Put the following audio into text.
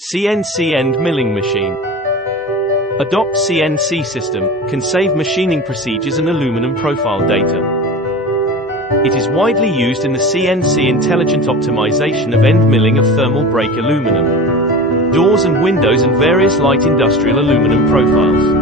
CNC End milling machine. A docked CNC system can save machining procedures and aluminum profile data. It is widely used in the CNC intelligent optimization of end milling of thermal brake aluminum, doors and windows and various light industrial aluminum profiles.